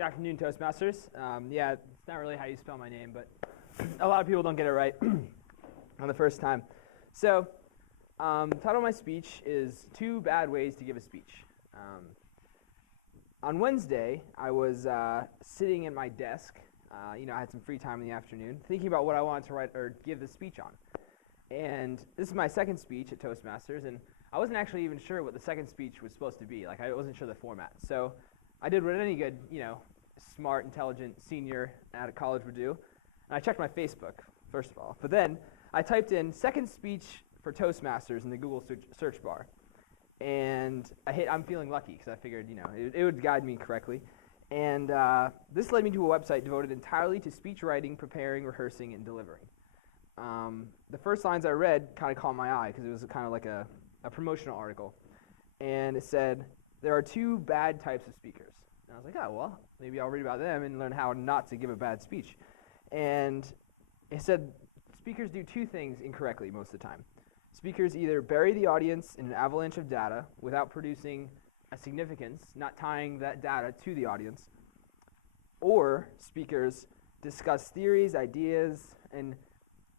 Good afternoon, Toastmasters. Yeah, it's not really how you spell my name, but a lot of people don't get it right on the first time. So, the title of my speech is 2 Bad Ways to Give a Speech. On Wednesday, I was sitting at my desk. I had some free time in the afternoon, thinking about what I wanted to write or give the speech on. And this is my second speech at Toastmasters, and I wasn't actually even sure what the second speech was supposed to be. Like, I wasn't sure the format. So I did what any good, smart, intelligent senior at a college would do. And I checked my Facebook, first of all. But then I typed in second speech for Toastmasters in the Google search bar. And I'm feeling lucky because I figured, it would guide me correctly. And this led me to a website devoted entirely to speech writing, preparing, rehearsing, and delivering. The first lines I read kind of caught my eye because it was kind of like a promotional article. And it said, there are 2 bad types of speakers. And I was like, oh, well, maybe I'll read about them and learn how not to give a bad speech. And it said speakers do 2 things incorrectly most of the time. Speakers either bury the audience in an avalanche of data without producing a significance, not tying that data to the audience, or speakers discuss theories, ideas, and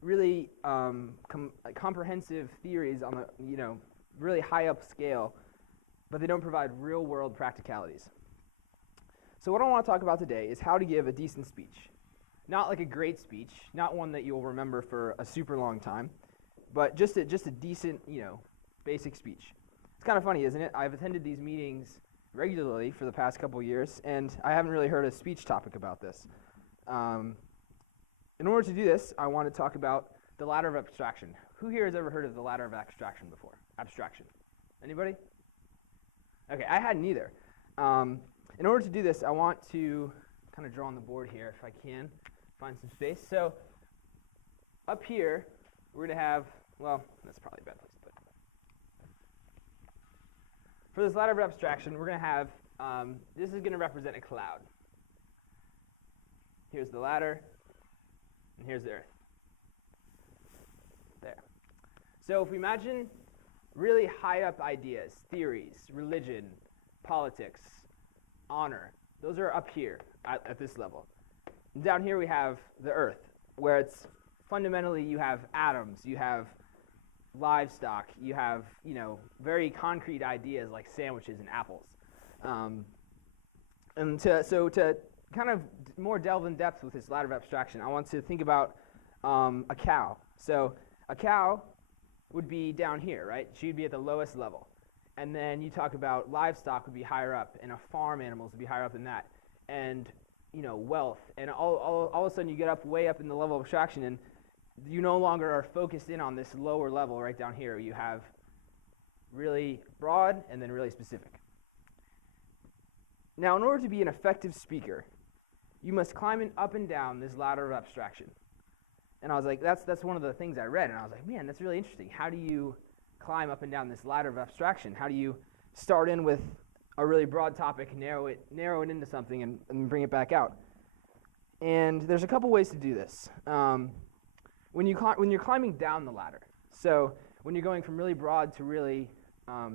really comprehensive theories on the really high up scale, but they don't provide real-world practicalities. So what I want to talk about today is how to give a decent speech. Not like a great speech, not one that you'll remember for a super long time, but just a decent, basic speech. It's kind of funny, isn't it? I've attended these meetings regularly for the past couple of years, and I haven't really heard a speech topic about this. In order to do this, I want to talk about the ladder of abstraction. Who here has ever heard of the ladder of abstraction before? Abstraction. Anybody? Okay, I hadn't either. In order to do this, I want to kind of draw on the board here, if I can, find some space. So up here, we're going to have, well, that's probably a bad place to put it. For this ladder of abstraction, we're going to have, this is going to represent a cloud. Here's the ladder, and here's the earth. There. So if we imagine really high up ideas, theories, religion, politics, honor, those are up here at this level. And down here we have the earth, where it's fundamentally you have atoms, you have livestock, you have, very concrete ideas like sandwiches and apples. So to kind of more delve in depth with this ladder of abstraction, I want to think about a cow. So a cow would be down here, right? She'd be at the lowest level. And then you talk about livestock would be higher up, and farm animals would be higher up than that. And, wealth. And all of a sudden you get way up in the level of abstraction, and you no longer are focused in on this lower level right down here. You have really broad and then really specific. Now, in order to be an effective speaker, you must climb up and down this ladder of abstraction. And I was like, that's one of the things I read, and I was like, man, that's really interesting. How do you climb up and down this ladder of abstraction? How do you start in with a really broad topic, narrow it into something, and bring it back out? And there's a couple ways to do this. When you're climbing down the ladder, so when you're going from really broad to really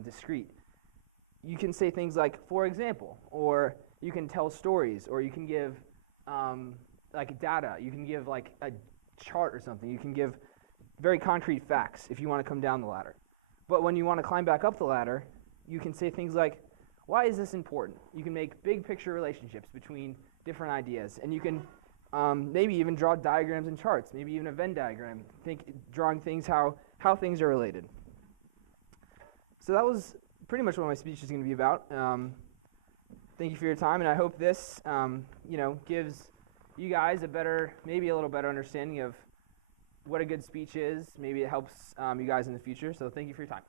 discrete, you can say things like, for example, or you can tell stories, or you can give data, you can give like a chart or something, you can give very concrete facts if you want to come down the ladder. But when you want to climb back up the ladder, you can say things like, why is this important? You can make big picture relationships between different ideas, and you can maybe even draw diagrams and charts, maybe even a Venn diagram, drawing things how things are related. So that was pretty much what my speech is going to be about. Thank you for your time, and I hope this gives you guys maybe a little better understanding of what a good speech is. Maybe it helps you guys in the future. So thank you for your time.